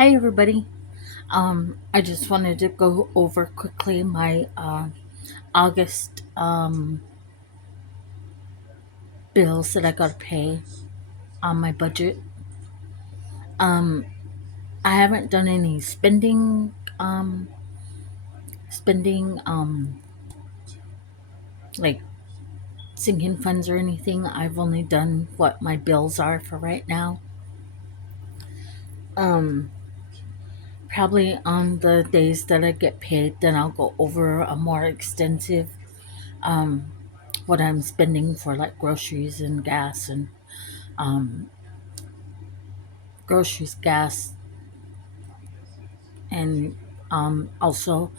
Hey everybody. I just wanted to go over quickly my August bills that I got to pay on my budget. Um, I haven't done any spending like sinking funds or anything. I've only done what my bills are for right now. Um, Probably on the days that I get paid, then I'll go over a more extensive um what I'm spending for like groceries and gas and um groceries, gas, and also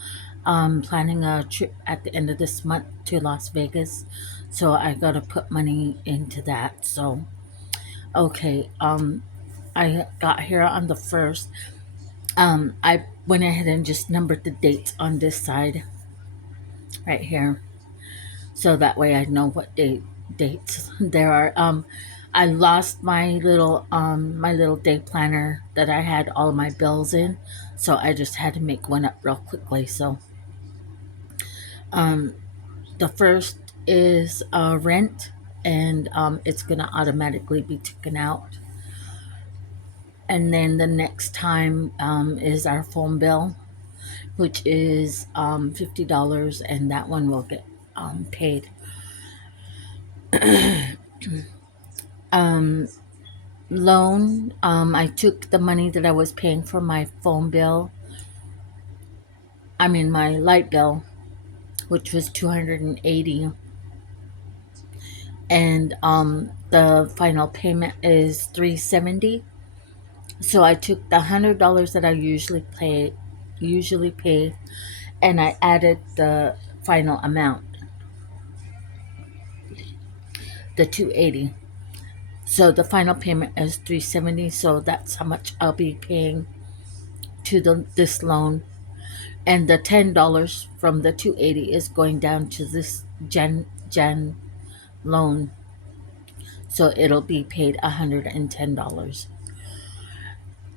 planning a trip at the end of this month to Las Vegas. So I got to put money into that. So, okay, I got here on the 1st. I went ahead and just numbered the dates on this side right here. So that way I know what dates there are. I lost my little day planner that I had all my bills in, so I just had to make one up real quickly. So um, the first is rent, and it's gonna automatically be taken out. And then the next time is our phone bill, which is $50, and that one will get paid. Um, Loan. I took the money that I was paying for my phone bill. I mean my light bill, which was 280, and the final payment is 370. So I took the $100 that I usually pay, and I added the final amount, the 280. So the final payment is 370. So that's how much I'll be paying to this loan, and the $10 from the 280 is going down to this Gen loan, so it'll be paid $110.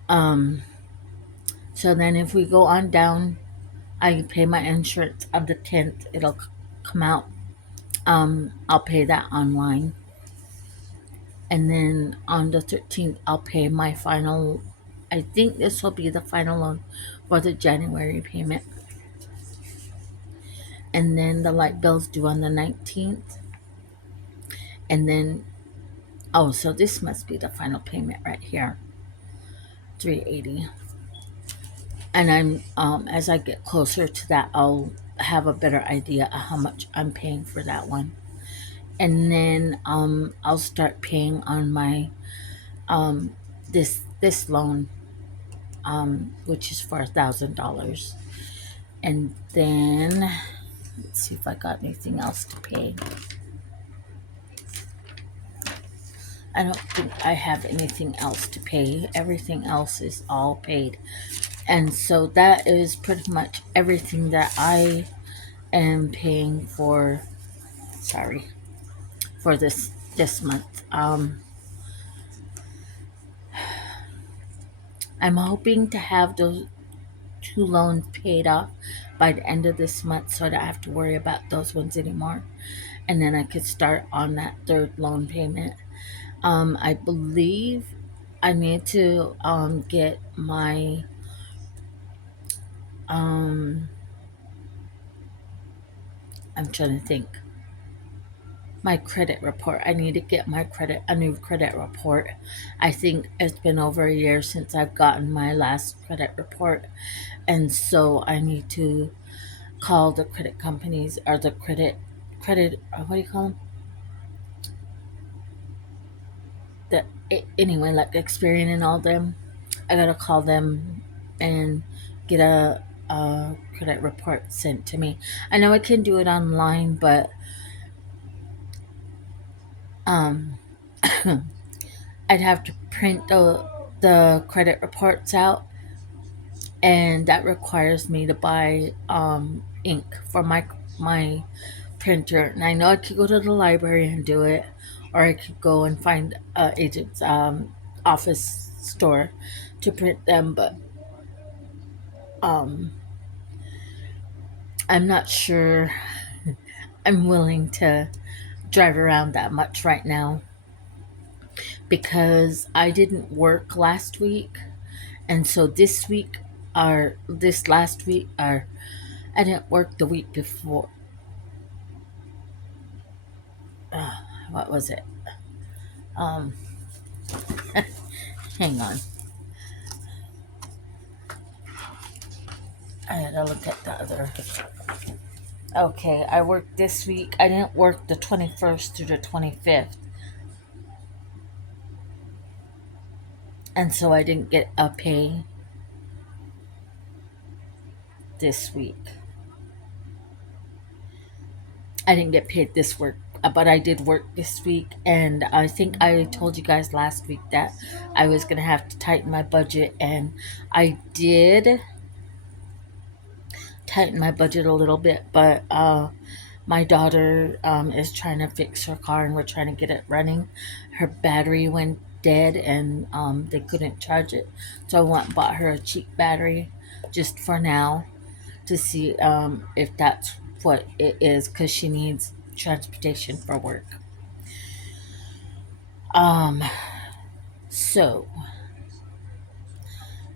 Um, so then if we go on down, I pay my insurance on the 10th. It'll come out. I'll pay that online, and then on the 13th, I'll pay my final. I think this will be the final loan for the January payment, and then the light bill's due on the 19th, and then oh, so this must be the final payment right here, 380. And as I get closer to that, I'll have a better idea of how much I'm paying for that one. And then I'll start paying on my um, this loan, which is for $1,000. And then let's see if I got anything else to pay. I don't think I have anything else to pay. Everything else is all paid. And so that is pretty much everything that I am paying for. Sorry, for this month. I'm hoping to have those two loans paid off by the end of this month, so I don't have to worry about those ones anymore. And then I could start on that third loan payment. I believe I need to get my um, I'm trying to think, my credit report. I need to get a new credit report. I think it's been over a year since I've gotten my last credit report, and so I need to call the credit companies, or the credit what do you call them? Anyway, like Experian and all them. I gotta call them and get a credit report sent to me. I know I can do it online, but um, I'd have to print the credit reports out, and that requires me to buy ink for my printer. And I know I could go to the library and do it, or I could go and find a agent's office store to print them. But um, I'm not sure I'm willing to drive around that much right now because I didn't work last week. And so this week, or this last week, or I didn't work the week before. Uh, what was it? Um, Hang on. I had to look at the other. Okay, I worked this week. I didn't work the 21st through the 25th. And so I didn't get a pay this week. I didn't get paid this work, but I did work this week. And I think I told you guys last week that I was going to have to tighten my budget. And I did tighten my budget a little bit, but my daughter is trying to fix her car and we're trying to get it running. Her battery went dead and they couldn't charge it. So I went and bought her a cheap battery just for now to see if that's what it is because she needs transportation for work. Um, so,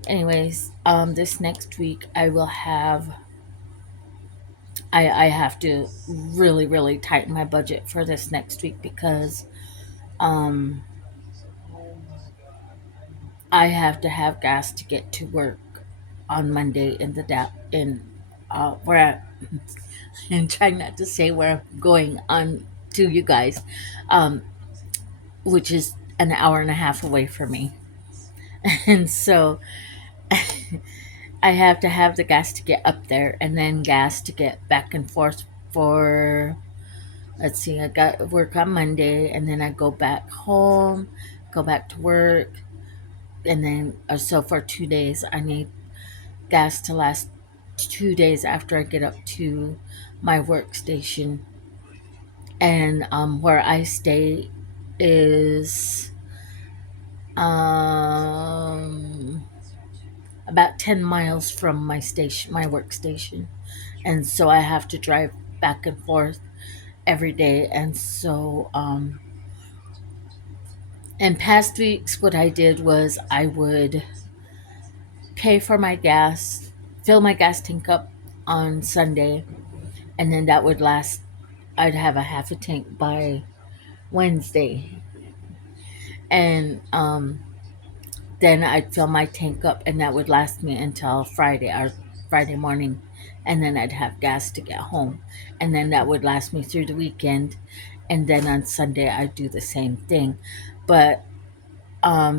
anyways, this next week I will have. I have to really, really tighten my budget for this next week because um, I have to have gas to get to work on Monday in the in where and trying not to say where I'm going on to you guys, um, which is an hour and a half away from me, and so I have to have the gas to get up there and then gas to get back and forth for. Let's see, I got work on Monday and then I go back home, go back to work, and then so for 2 days I need gas to last 2 days after I get up to my workstation. And where I stay is um, about 10 miles from my station, my workstation. And so I have to drive back and forth every day. And so, in past weeks, what I did was I would pay for my gas, fill my gas tank up on Sunday, and then that would last. I'd have a half a tank by Wednesday, and then I'd fill my tank up, and that would last me until Friday or Friday morning, and then I'd have gas to get home, and then that would last me through the weekend, and then on Sunday I'd do the same thing, but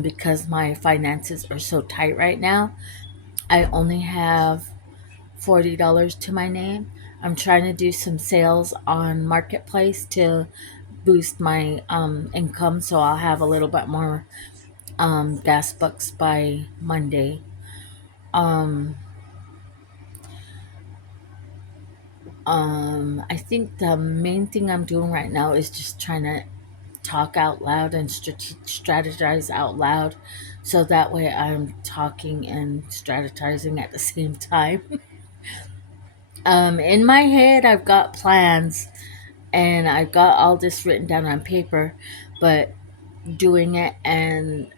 because my finances are so tight right now, I only have $40 to my name. I'm trying to do some sales on Marketplace to boost my income so I'll have a little bit more gas bucks by Monday. Um, I think the main thing I'm doing right now is just trying to talk out loud and strategize out loud so that way I'm talking and strategizing at the same time. In my head, I've got plans and I've got all this written down on paper, but doing it and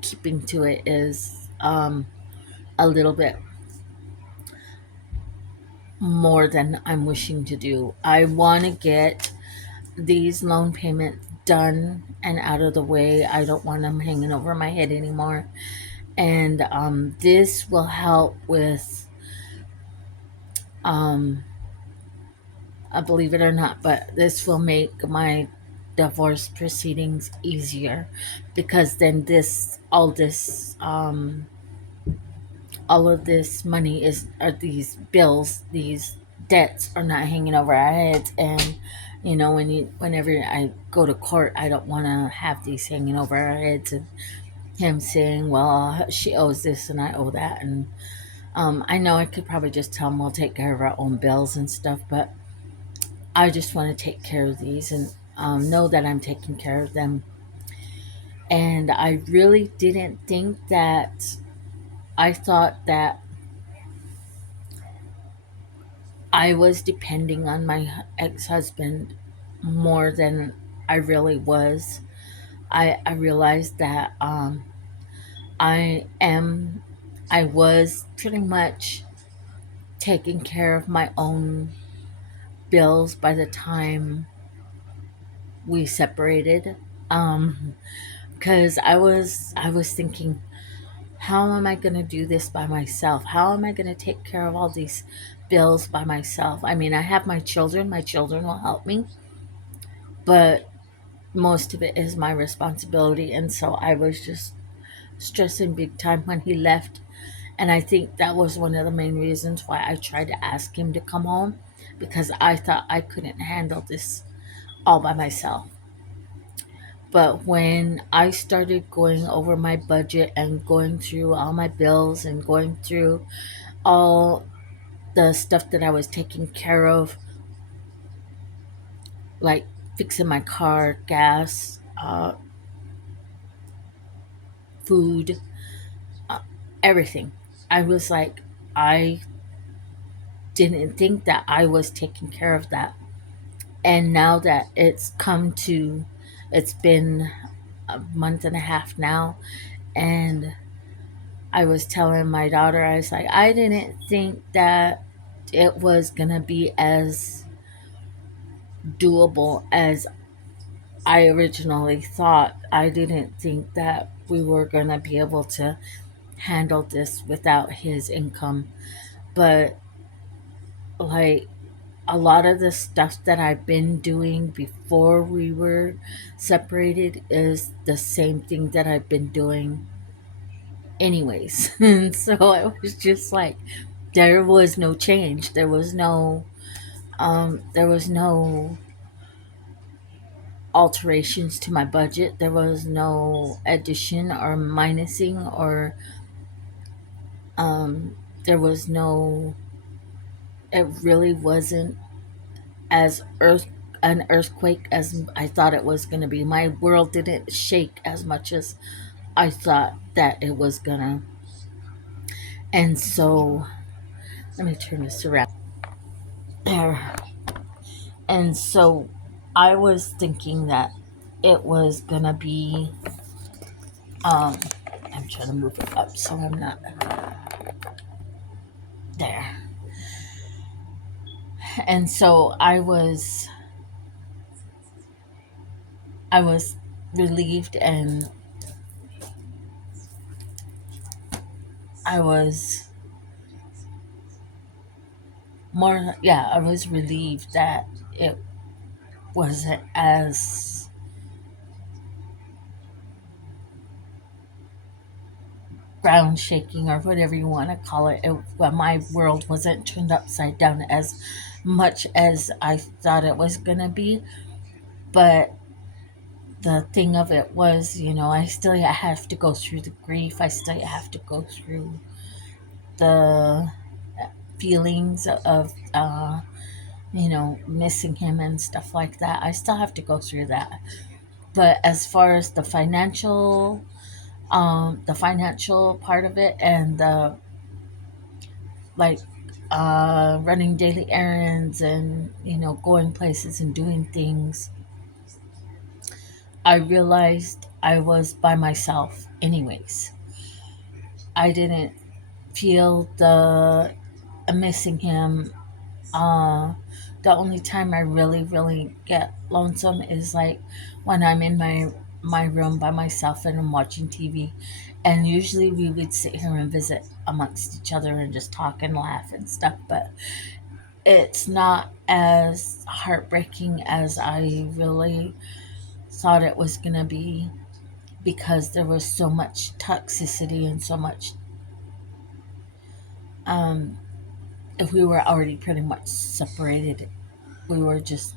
keeping to it is a little bit more than I'm wishing to do. I want to get these loan payments done and out of the way. I don't want them hanging over my head anymore. And this will help with, um, believe it or not, but this will make my divorce proceedings easier because then all of this money is, or these bills, these debts are not hanging over our heads. And whenever I go to court, I don't want to have these hanging over our heads and him saying, well, she owes this and I owe that. And I know I could probably just tell him we'll take care of our own bills and stuff, but I just want to take care of these and know that I'm taking care of them. And I really didn't think that, I thought that I was depending on my ex-husband more than I really was. I realized that I am I was pretty much taking care of my own bills by the time we separated. Um, because I was thinking, how am I going to do this by myself? How am I going to take care of all these bills by myself? I mean, I have my children. My children will help me, but most of it is my responsibility. And so I was just stressing big time when he left. And I think that was one of the main reasons why I tried to ask him to come home, because I thought I couldn't handle this all by myself. But when I started going over my budget and going through all my bills and going through all the stuff that I was taking care of, like fixing my car, gas, food, uh, everything, I was like, I didn't think that I was taking care of that. And now that it's been a month and a half now, and I was telling my daughter, I was like, I didn't think that it was gonna be as doable as I originally thought. I didn't think that we were gonna be able to handle this without his income. But like, a lot of the stuff that I've been doing before we were separated is the same thing that I've been doing anyways. And so I was just like, there was no change. There was no alterations to my budget. There was no addition or minusing, or um there was no it really wasn't as an earthquake as I thought it was going to be. My world didn't shake as much as I thought that it was gonna. And so let me turn this around there. And so I was thinking that it was gonna be um I'm trying to move it up so I'm not there. And so I was relieved, and I was I was relieved that it wasn't as ground shaking, or whatever you want to call it. Well, my world wasn't turned upside down as much as I thought it was going to be. But the thing of it was, I still have to go through the grief. I still have to go through the feelings of, missing him and stuff like that. I still have to go through that. But as far as the financial part of it, and the like running daily errands, and going places and doing things, I realized I was by myself anyways. I didn't feel the missing him. uh the only time I really get lonesome is like when I'm in my room by myself and I'm watching TV. And usually we would sit here and visit amongst each other and just talk and laugh and stuff, but it's not as heartbreaking as I really thought it was going to be, because there was so much toxicity and so much. um if we were already pretty much separated, we were just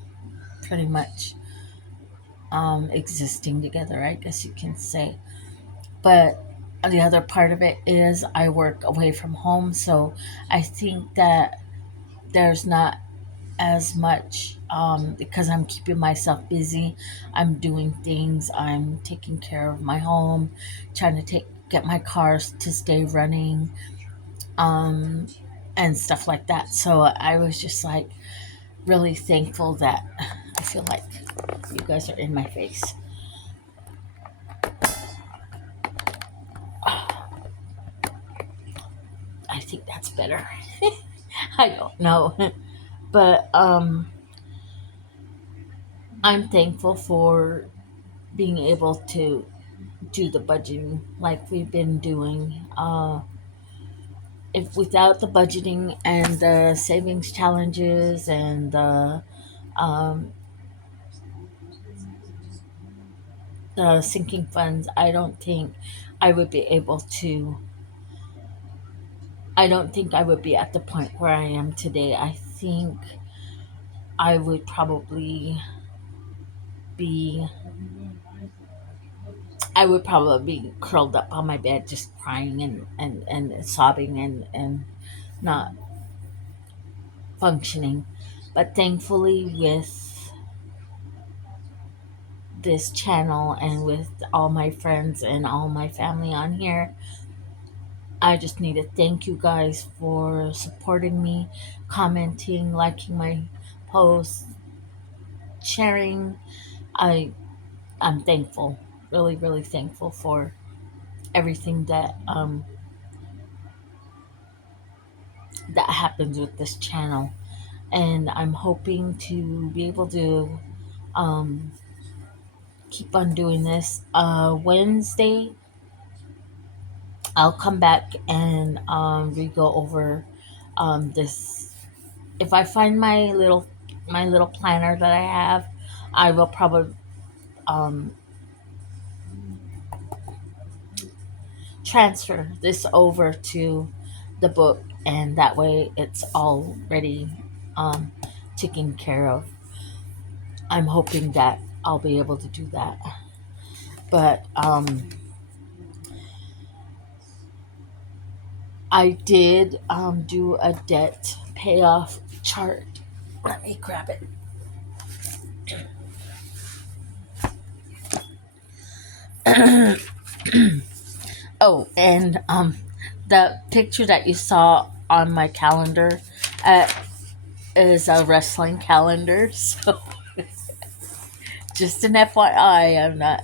pretty much existing together, I guess you can say. But the other part of it is I work away from home, so I think that there's not as much, because I'm keeping myself busy. I'm doing things. I'm taking care of my home, trying to get my cars to stay running. Um, and stuff like that. So I was just like really thankful that I feel like you guys are in my face. I think that's better. I don't know. But I'm thankful for being able to do the budgeting like we've been doing. If without the budgeting and the savings challenges and um, the sinking funds, I don't think I would be able to. I don't think I would be at the point where I am today. I would probably be. I would probably be curled up on my bed, just crying and sobbing and not functioning. But thankfully, with this channel and with all my friends and all my family on here, I just need to thank you guys for supporting me, commenting, liking my posts, sharing. I I'm thankful, really, really thankful for everything that happens with this channel, and I'm hoping to be able to um, keep on doing this. Wednesday, I'll come back and we go over this. If I find my little planner that I have, I will probably um, transfer this over to the book, and that way it's already um, taken care of. I'm hoping that I'll be able to do that. But I did do a debt payoff chart. Let me grab it. Oh, and the picture that you saw on my calendar uh, is a wrestling calendar. So just an FYI, I'm not,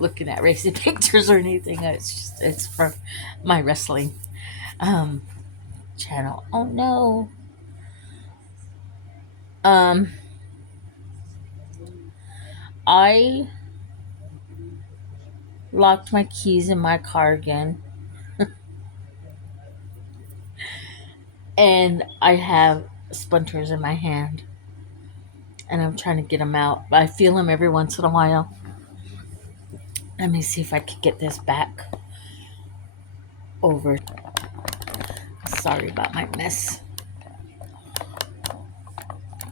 looking at racing pictures or anything. It's for my wrestling um, channel. Oh no. Um, I locked my keys in my car again, and I have splinters in my hand, and I'm trying to get them out. I feel them every once in a while. Let me see if I can get this back over. Sorry about my mess.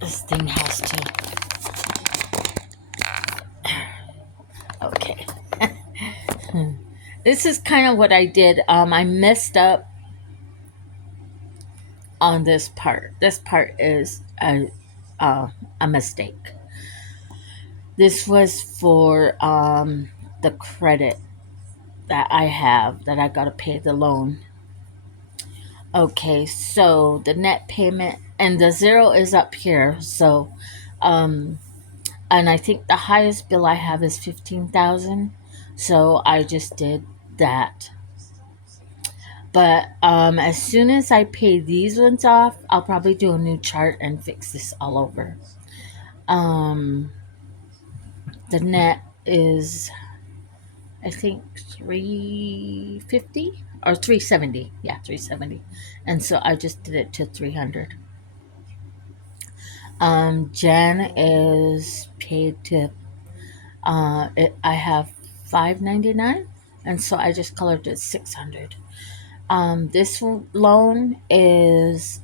This thing has to. Okay. This is kind of what I did. I messed up on this part. This part is a mistake. This was for the credit that I have that I got to pay the loan. Okay, so the net payment and the zero is up here. So, um, and I think the highest bill I have is 15,000. So I just did that. But as soon as I pay these ones off, I'll probably do a new chart and fix this all over. Um, the net is, I think, 350 or 370. Yeah, 370. And so I just did it to 300. Jan is paid to, I have 599, and so I just colored it 600. This loan is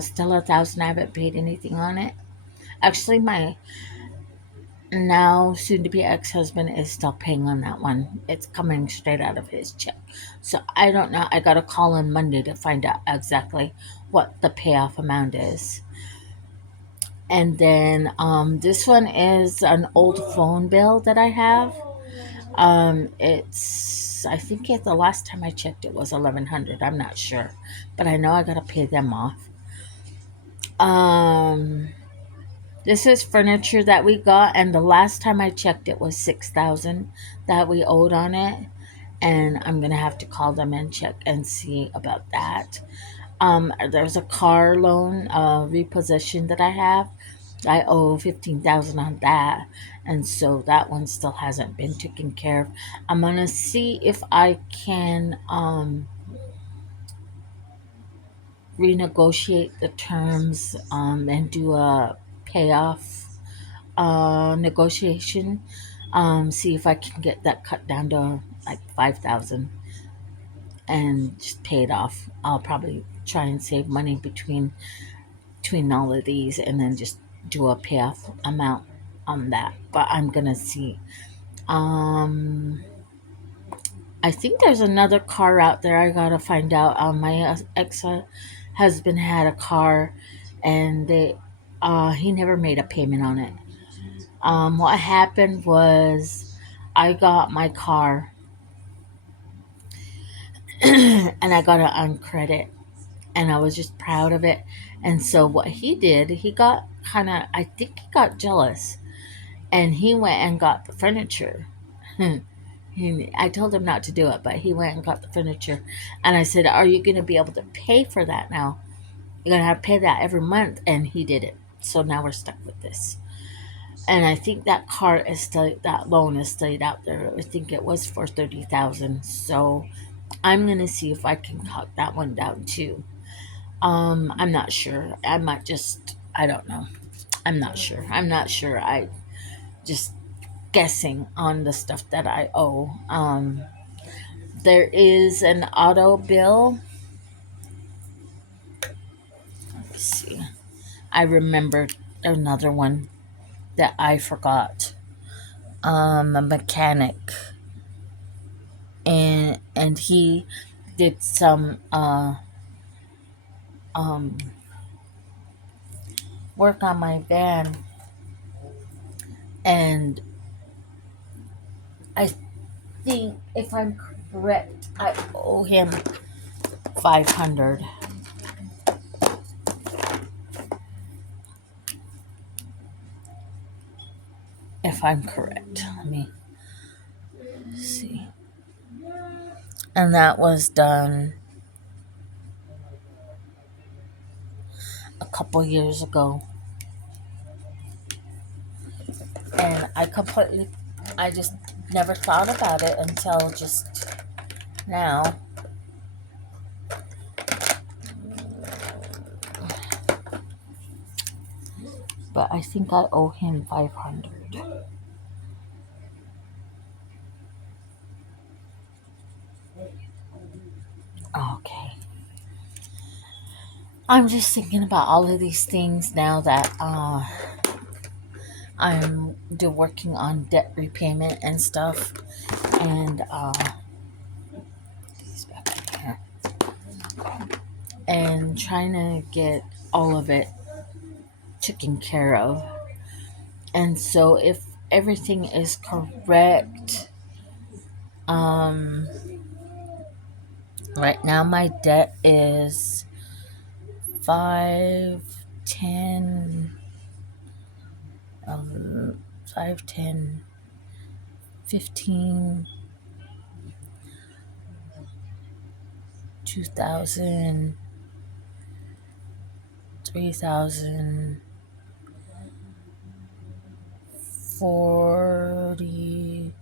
still 1,000. I haven't paid anything on it. Actually, my now soon to be ex husband is still paying on that one. It's coming straight out of his check. So I don't know. I got to call on Monday to find out exactly what the payoff amount is. And then this one is an old phone bill that I have. It's I think the last time I checked it was 1100. I'm not sure, but I know I gotta pay them off. Um, this is furniture that we got, and the last time I checked it was 6,000 that we owed on it, and I'm gonna have to call them and check and see about that. There's a car loan repossession that I have. I owe 15,000 on that, and so that one still hasn't been taken care of. I'm gonna see if I can renegotiate the terms and do a payoff negotiation. See if I can get that cut down to like 5,000 and just pay it off. I'll probably try and save money between all of these and then just do a payoff amount on that. But I'm gonna see. Um, I think there's another car out there. I gotta find out. My ex husband had a car, and he never made a payment on it. What happened was I got my car and I got it on credit, and I was just proud of it. And so what he did, he got kind of, I think he got jealous, and he went and got the furniture. I told him not to do it, but he went and got the furniture. And I said, "Are you going to be able to pay for that now? You're going to have to pay that every month." And he did it. So now we're stuck with this. And I think that car is still, that loan is still out there. I think it was for 30,000. So I'm going to see if I can cut that one down too. I'm not sure. I might just, I don't know. I'm not sure. I'm not sure. I just guessing on the stuff that I owe. There is an auto bill. Let's see. I remembered another one that I forgot. A mechanic, and he did some um, work on my van, and I think if I'm correct, I owe him 500. If I'm correct, let me see. And that was done a couple years ago. And I just never thought about it until just now. But I think I owe him 500. Okay. I'm just thinking about all of these things now that I'm working on debt repayment and stuff, and he's back in here, and trying to get all of it taken care of. And so, if everything is correct, um, right now my debt is 5, 10, 5, 10, 15, 2,000, 3,000, 40,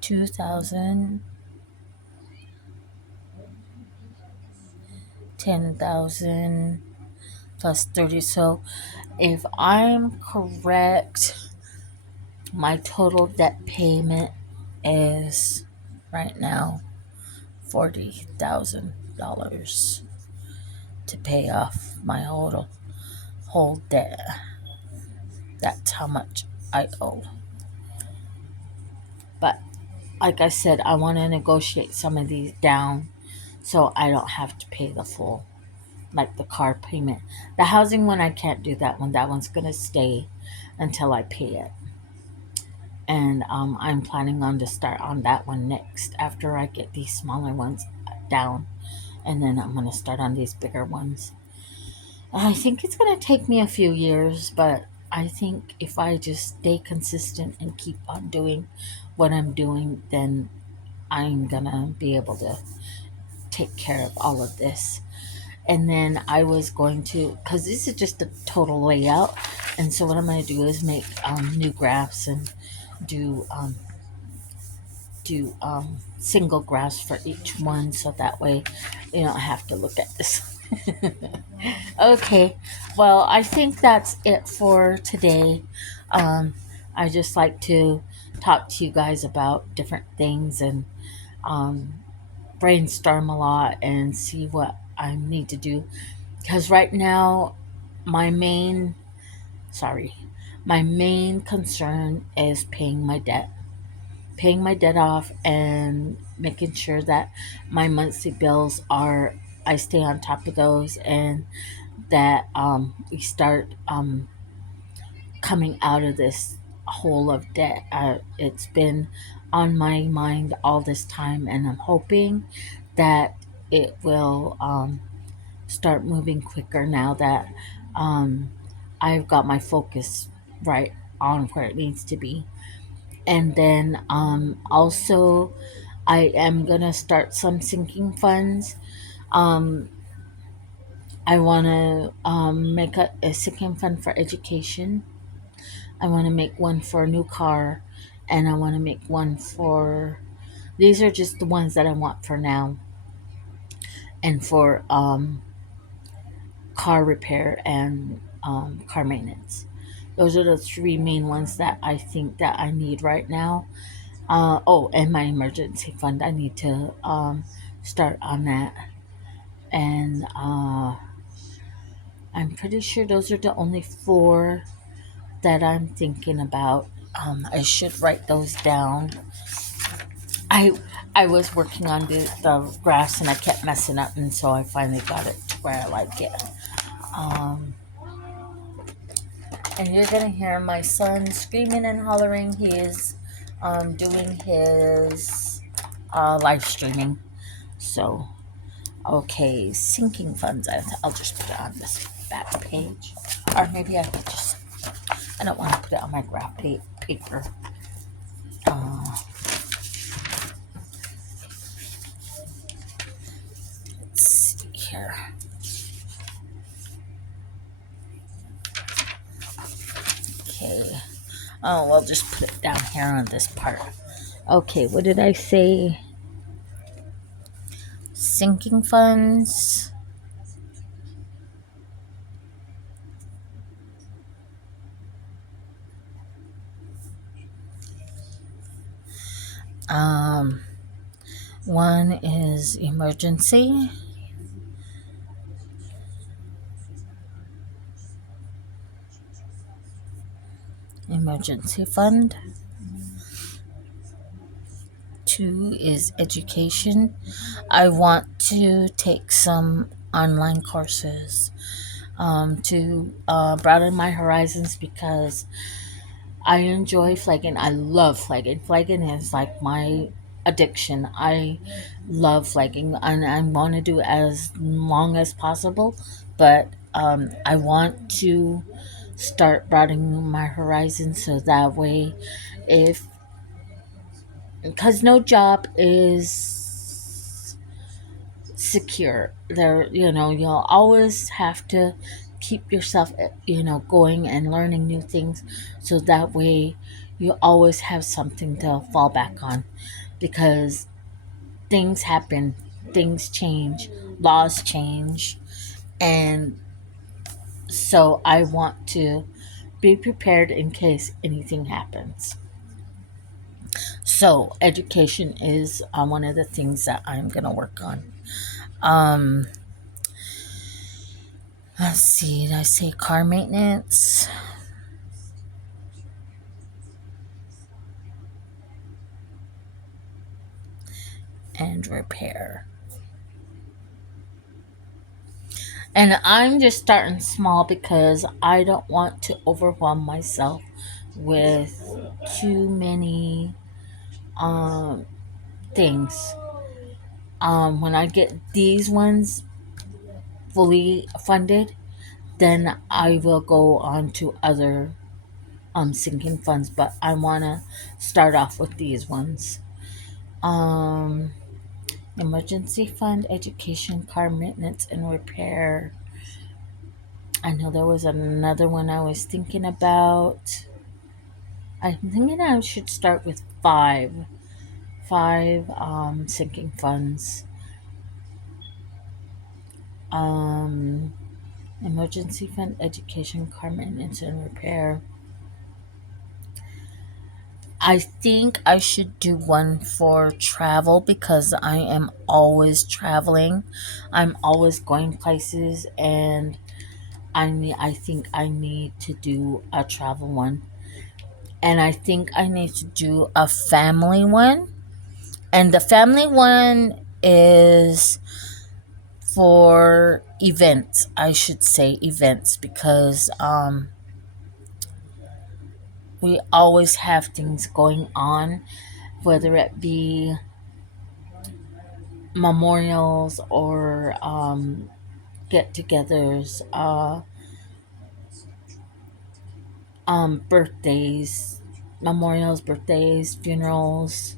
2,000, 10,000 plus 30. So if I'm correct, my total debt payment is right now $40,000 to pay off my whole debt. That's how much I owe. But like I said, I want to negotiate some of these down so I don't have to pay the full, like the car payment. The housing one, I can't do that one. That one's going to stay until I pay it. and I'm planning on to start on that one next after I get these smaller ones down, and then I'm going to start on these bigger ones. I think it's going to take me a few years, but I think if I just stay consistent and keep on doing what I'm doing, then I'm going to be able to take care of all of this. And then I was going to, because this is just a total layout, and so what I'm going to do is make new graphs and do single graphs for each one, so that way you don't have to look at this. Okay, well, I think that's it for today. um, I just like to talk to you guys about different things and um, brainstorm a lot and see what I need to do, because right now my main sorry my main concern is paying my debt off and making sure that my monthly bills are, I stay on top of those, and that we start coming out of this hole of debt. It's been on my mind all this time, and I'm hoping that it will start moving quicker now that um, I've got my focus right on where it needs to be. And then also, I am gonna start some sinking funds. Um, I want to make a sinking fund for education. I want to make one for a new car, and I want to make one for. These are just the ones that I want for now, and for car repair and car maintenance. Those are the three main ones that I think that I need right now. Oh, and my emergency fund. I need to start on that. And I'm pretty sure those are the only four that I'm thinking about. I should write those down. I I was working on the graphs and I kept messing up, and so I finally got it to where I like it. Um, and you're gonna hear my son screaming and hollering. He is doing his live streaming. So okay, sinking funds. I'll just put it on this back page, or maybe I could just. I don't want to put it on my graph paper. Uh, let's see here. Okay. Oh, I'll just put it down here on this part. Okay, what did I say? Sinking funds. Um, One is emergency fund. Two is education. I want to take some online courses to broaden my horizons, because I enjoy flagging. I love flagging. Flagging is like my addiction. I love flagging, and I want to do as long as possible. But I want to start broadening my horizons, so that way, if because no job is secure, there, you'll always have to keep yourself, going and learning new things, so that way you always have something to fall back on, because things happen, things change, laws change, and so I want to be prepared in case anything happens. So education is one of the things that I'm going to work on. um let's see, did I say car maintenance and repair? And I'm just starting small, because I don't want to overwhelm myself with too many um, things. When I get these ones fully funded, then I will go on to other sinking funds. But I want to start off with these ones. Um, Emergency fund, education, car maintenance, and repair. I know there was another one I was thinking about. I'm thinking I should start with five sinking funds. Um, Emergency fund, education, car maintenance, and repair. I think I should do one for travel because I am always traveling. I'm always going places, and I think I need to do a travel one. And I think I need to do a family one. And the family one is for events. I should say events because we always have things going on, whether it be memorials or get-togethers, birthdays, memorials, birthdays, funerals,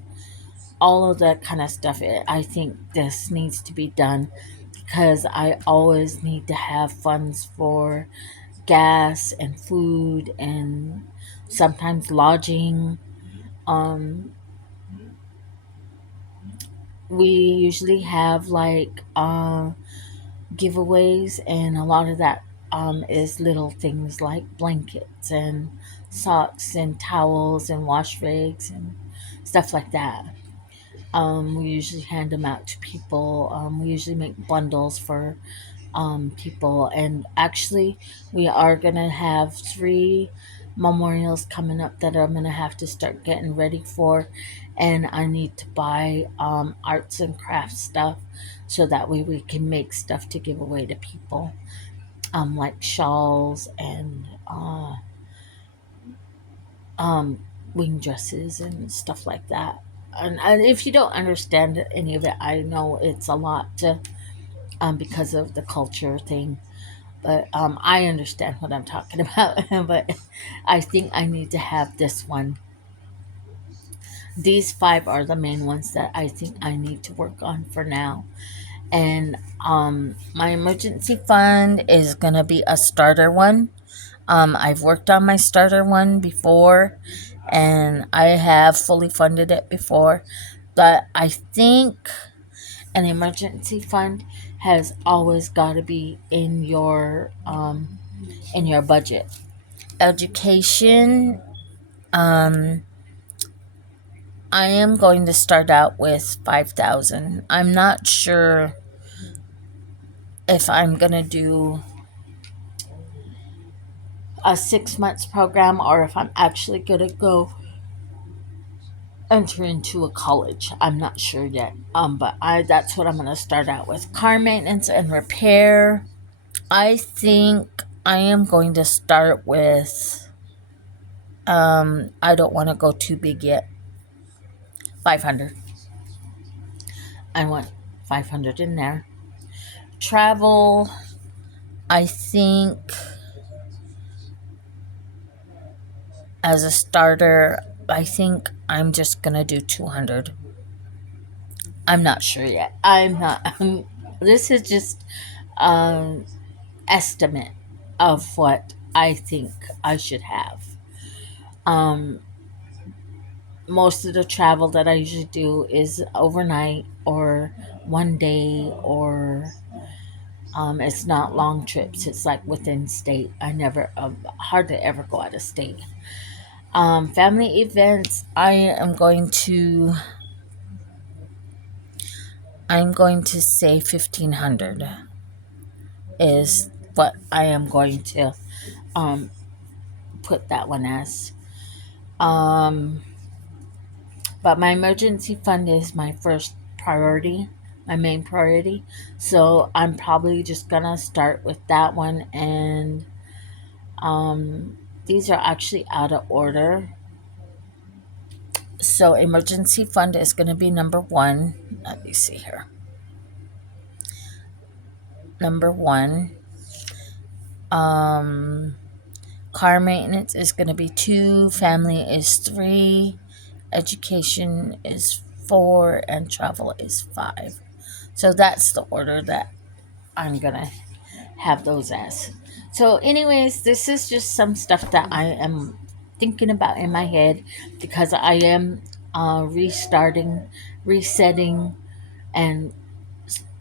all of that kind of stuff. I think this needs to be done because I always need to have funds for gas and food and sometimes lodging. Um, we usually have like giveaways, and a lot of that is little things like blankets and socks and towels and wash rags and stuff like that. We usually hand them out to people. We usually make bundles for people. And actually, we are going to have three memorials coming up that I'm going to have to start getting ready for. And I need to buy arts and crafts stuff so that way we can make stuff to give away to people, like shawls and um, wing dresses and stuff like that. And if you don't understand any of it, I know it's a lot to, because of the culture thing. But I understand what I'm talking about. But I think I need to have this one. These five are the main ones that I think I need to work on for now. And my emergency fund is going to be a starter one. I've worked on my starter one before and I have fully funded it before. But I think an emergency fund has always got to be in your budget. Education, um, I am going to start out with 5,000. I'm not sure if I'm gonna do a 6 months program or if I'm actually gonna go enter into a college. I'm not sure yet. But I that's what I'm gonna start out with. Car maintenance and repair. I think I am going to start with. I don't want to go too big yet. 500. I want 500 in there. Travel. I think as a starter, I think I'm just gonna do 200. I'm not sure yet. I'm not. This is just um, estimate of what I think I should have. Um, Most of the travel that I usually do is overnight or one day, or it's not long trips. It's like within state. I never, hardly ever go out of state. Family events. I'm going to say 1,500 is what I am going to um, put that one as. Um, but my emergency fund is my first priority, my main priority. So I'm probably just gonna start with that one and these are actually out of order. So emergency fund is going to be number one. Let me see here. Number one. Um, car maintenance is going to be two. Family is three. Education is four. And travel is five. So that's the order that I'm going to have those as. So, anyways, this is just some stuff that I am thinking about in my head because I am restarting, resetting, and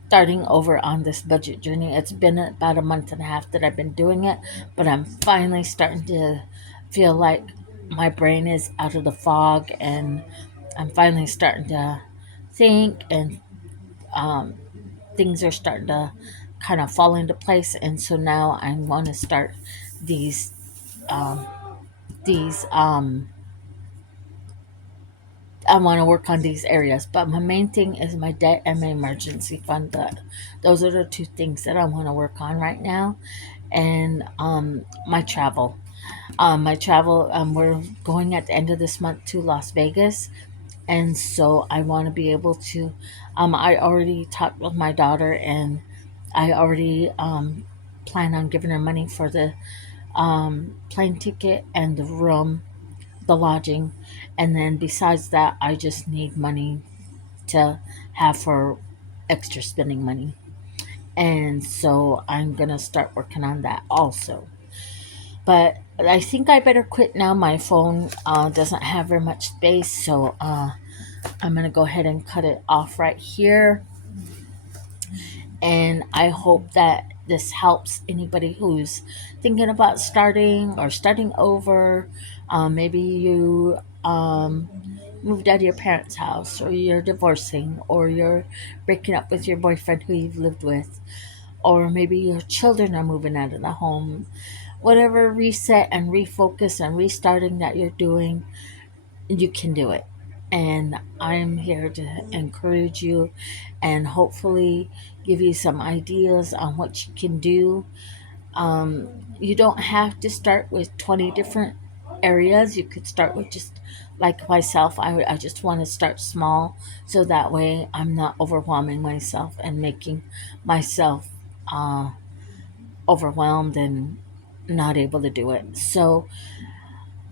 starting over on this budget journey. It's been about a month and a half that I've been doing it, but I'm finally starting to feel like my brain is out of the fog and I'm finally starting to think, and um, things are starting to kind of fall into place. And so now I want to start these um, these I want to work on these areas, but my main thing is my debt and my emergency fund. Those are the two things that I want to work on right now, and my travel. We're going at the end of this month to Las Vegas, and so I want to be able to. I already talked with my daughter, and I already plan on giving her money for the plane ticket and the room, the lodging, and then besides that, I just need money to have for extra spending money. And so I'm gonna start working on that also. But I think I better quit now. My phone doesn't have very much space, so I'm gonna go ahead and cut it off right here. And I hope that this helps anybody who's thinking about starting or starting over. Maybe you moved out of your parents' house, or you're divorcing, or you're breaking up with your boyfriend who you've lived with, or maybe your children are moving out of the home. Whatever reset and refocus and restarting that you're doing, you can do it. And I'm here to encourage you and hopefully give you some ideas on what you can do. You don't have to start with 20 different areas. You could start with just like myself. I just want to start small so that way I'm not overwhelming myself and making myself uh, overwhelmed and not able to do it. So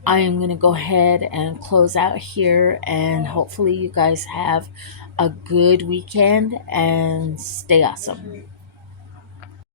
I am going to go ahead and close out here, and hopefully, you guys have a good weekend and stay awesome.